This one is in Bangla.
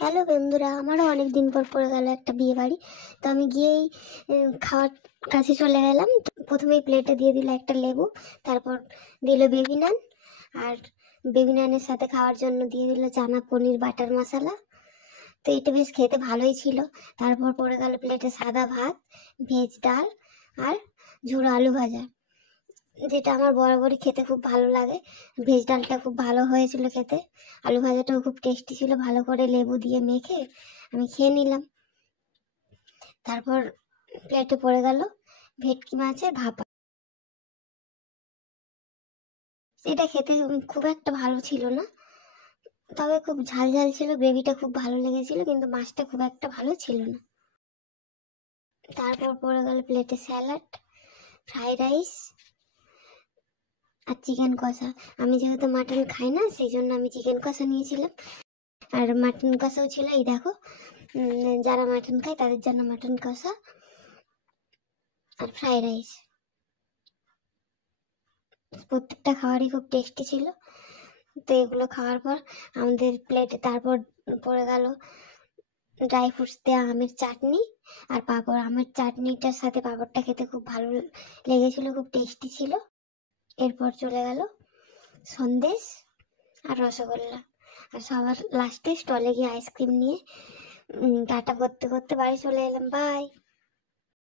হ্যালো বন্ধুরা, আমারও অনেক দিন পর পড়ে গেল একটা বিয়ে বাড়ি। তো আমি গিয়েই খাওয়ার কাছে চলে গেলাম। তো প্রথমেই প্লেটে দিয়ে দিল একটা লেবু, তারপর দিল বেবি নান, আর বেবি নানের সাথে খাওয়ার জন্য দিয়ে দিল চানা পনির বাটার মশলা। তো এটা বেশ খেতে ভালোই ছিল। তারপর পড়ে গেল প্লেটে সাদা ভাত, ভেজ ডাল আর ঝুড়ো আলু ভাজা, যেটা আমার বরাবরই খেতে খুব ভালো লাগে। ভেজ ডালটা খুব ভালো হয়েছিল খেতে, আলু ভাজাটাও খুব টেস্টি ছিল। ভালো করে লেবু দিয়ে মেখে আমি খেয়ে নিলাম। তারপর প্লেটে পড়ে গেল ভেটকি মাছের ভাপা। এটা খেতে খুব একটা ভালো ছিল না, তবে খুব ঝাল ঝাল ছিল। গ্রেভিটা খুব ভালো লেগেছিল, কিন্তু মাছটা খুব একটা ভালো ছিল না। তারপর পড়ে গেল প্লেটে স্যালাড, ফ্রাইড রাইস আর চিকেন কষা। আমি যেহেতু মাটন খাই না, সেই জন্য আমি চিকেন কষা নিয়েছিলাম। আর মাটন কষাও ছিল, এই দেখো, যারা মাটন খায় তাদের জন্য মাটন কষা আর ফ্রাইড রাইস। প্রত্যেকটা খাবারই খুব টেস্টি ছিল। তো এগুলো খাওয়ার পর আমাদের প্লেটে তারপর পড়ে গেল ড্রাই ফ্রুটস দেওয়া আমের চাটনি আর পাঁপড়। আমের চাটনিটার সাথে পাঁপড়টা খেতে খুব ভালো লেগেছিল, খুব টেস্টি ছিল। এরপর চলে গেল সন্দেশ আর রসগোল্লা, আর সবার লাস্টে স্টলে গিয়ে আইসক্রিম নিয়ে টাটা করতে করতে বাড়ি চলে এলাম। বাই।